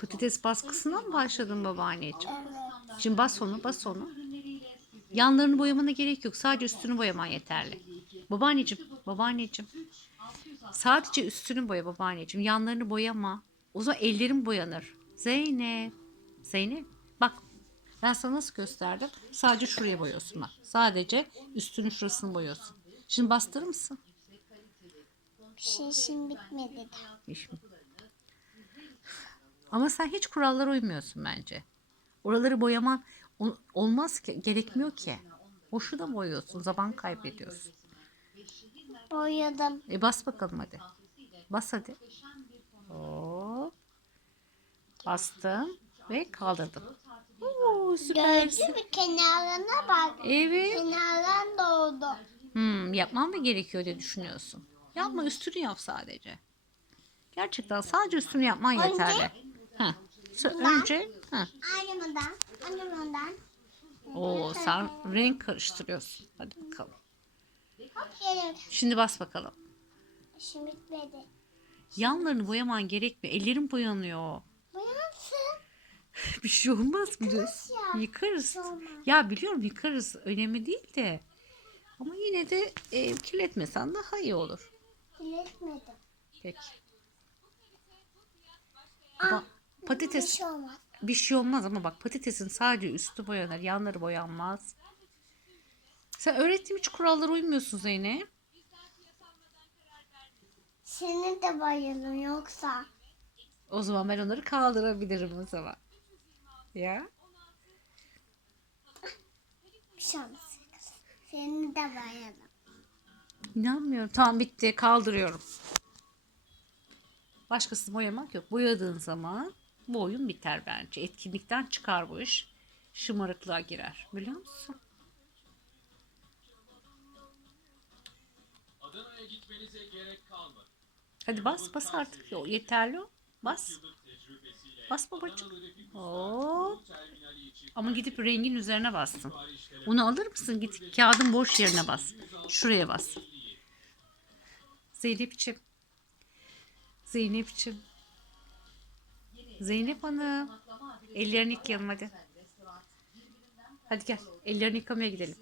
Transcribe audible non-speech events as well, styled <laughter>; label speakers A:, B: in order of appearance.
A: Patates baskısına mı başladın babaanneciğim? Şimdi bas onu, bas onu. Yanlarını boyamana gerek yok. Sadece üstünü boyaman yeterli. Babaanneciğim, babaanneciğim. Sadece üstünü boya babaanneciğim. Yanlarını boyama. O zaman ellerin boyanır. Zeynep. Zeynep. Bak ben sana nasıl gösterdim? Sadece şuraya boyuyorsun bak. Sadece üstünün şurasını boyuyorsun. Şimdi bastırır mısın?
B: Şey işim bitmedi de.
A: İş mi? Ama sen hiç kurallara uymuyorsun bence. Oraları boyaman ol- olmaz ki, gerekmiyor ki. Boşuna boyuyorsun, zaman kaybediyorsun.
B: Boyadım.
A: E bas bakalım hadi. Bas hadi. Hop. Bastım ve kaldırdım. Oo, süpersin.
B: Gördün mü kenarına bak.
A: Evet.
B: Kenardan doğdu.
A: Hmm, yapmam mı gerekiyor diye düşünüyorsun. Yapma üstünü yap sadece. Gerçekten sadece üstünü yapman yeterli. Sö- Önce heh.
B: Annemden, annemden.
A: Oo, sen renk karıştırıyorsun. Hadi bakalım. Şimdi bas bakalım.
B: İşim bitmedi.
A: Yanlarını boyaman gerekmiyor. Ellerin boyanıyor.
B: Boyansın. <laughs>
A: Bir şey olmaz
B: ya.
A: Yıkarız.
B: şey.
A: Ya biliyorum yıkarız. Önemli değil de. Ama yine de e, kirletmesen daha iyi olur.
B: Biletmedim.
A: Peki.
B: Aa,
A: Ba-
B: Bir
A: patates
B: şey olmaz.
A: bir şey olmaz ama bak patatesin sadece üstü boyanır. Yanları boyanmaz. Sen öğrettiğim hiç kurallara uymuyorsun Zeynep.
B: Senin de bayılın yoksa.
A: O zaman ben onları kaldırabilirim o zaman. Ya.
B: Bir şey. Senin de bayılın.
A: İnanmıyorum. Tamam bitti. Kaldırıyorum. Başkası boyamak yok. Boyadığın zaman bu oyun biter bence. Etkinlikten çıkar bu iş. Şımarıklığa girer. Biliyor musun?
C: Adana'ya gitmenize gerek kalmadı.
A: Hadi bas bas artık. Yo, yeterli o. Bas. Bas
C: Refik
A: Hop. Ama gidip rengin üzerine bastın. Onu alır mısın? Git kağıdın boş yerine bas. Şuraya bas. Zeynep'ciğim. Zeynep'ciğim. Zeynep Hanım. Ellerini yıkayalım hadi. Hadi gel. Ellerini yıkamaya gidelim.